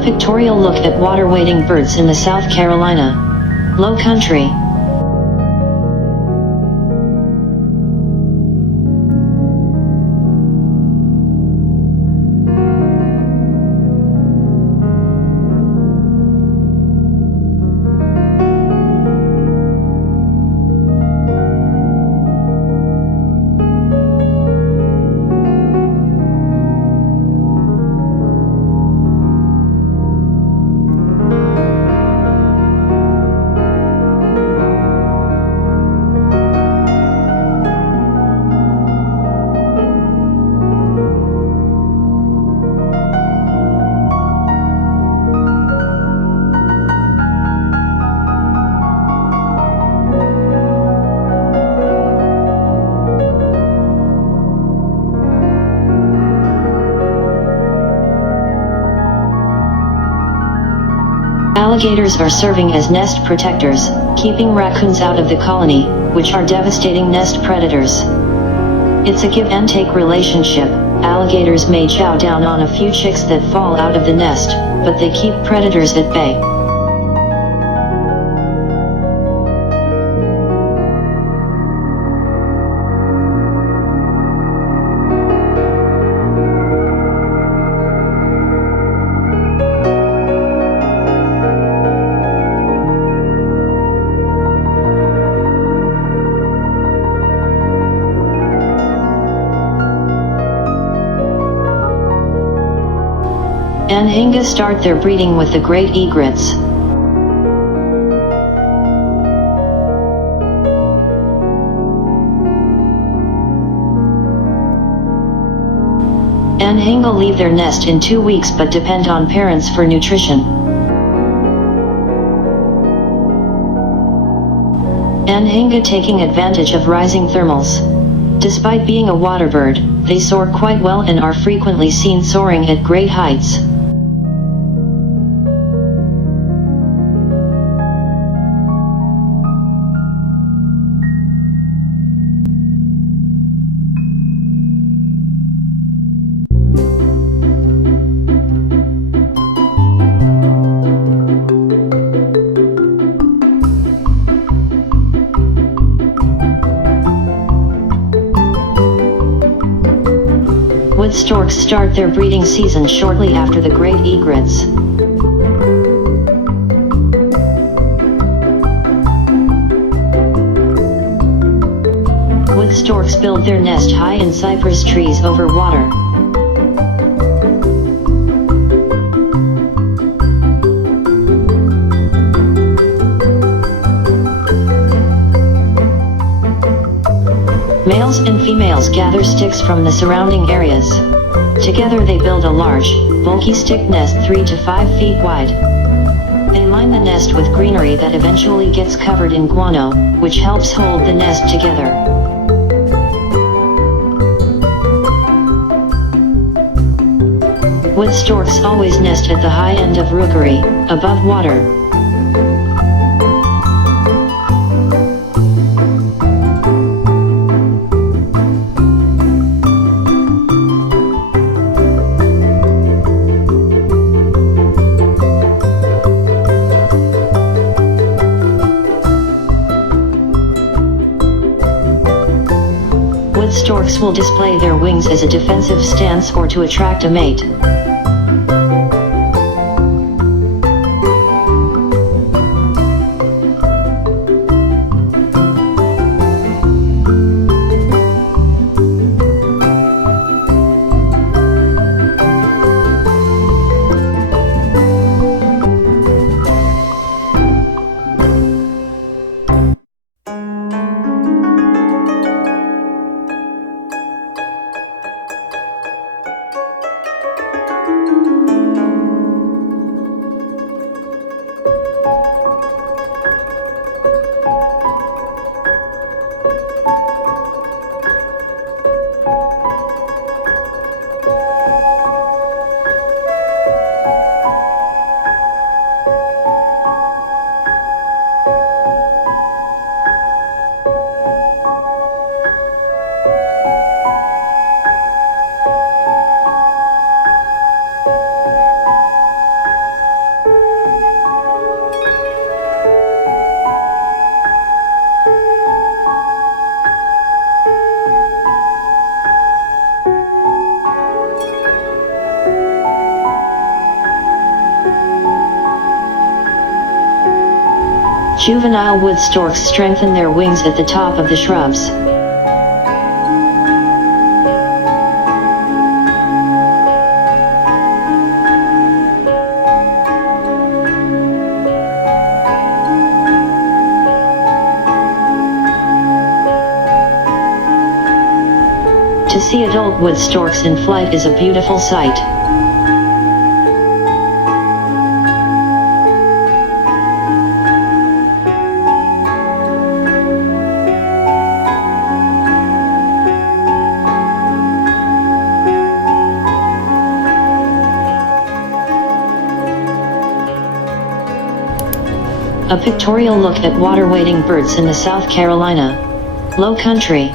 A pictorial look at water-wading birds in the South Carolina Low Country. Alligators are serving as nest protectors, keeping raccoons out of the colony, which are devastating nest predators. It's a give-and-take relationship. Alligators may chow down on a few chicks that fall out of the nest, but they keep predators at bay. Anhinga start their breeding with the great egrets. Anhinga leave their nest in 2 weeks but depend on parents for nutrition. Anhinga taking advantage of rising thermals. Despite being a water bird, they soar quite well and are frequently seen soaring at great heights. Wood storks start their breeding season shortly after the great egrets. Wood storks build their nest high in cypress trees over water. Males and females gather sticks from the surrounding areas. Together they build a large, bulky stick nest 3 to 5 feet wide. They line the nest with greenery that eventually gets covered in guano, which helps hold the nest together. Wood storks always nest at the high end of rookery, above water. Wood storks will display their wings as a defensive stance or to attract a mate. Juvenile wood storks strengthen their wings at the top of the shrubs. To see adult wood storks in flight is a beautiful sight. A pictorial look at water-wading birds in the South Carolina Low Country.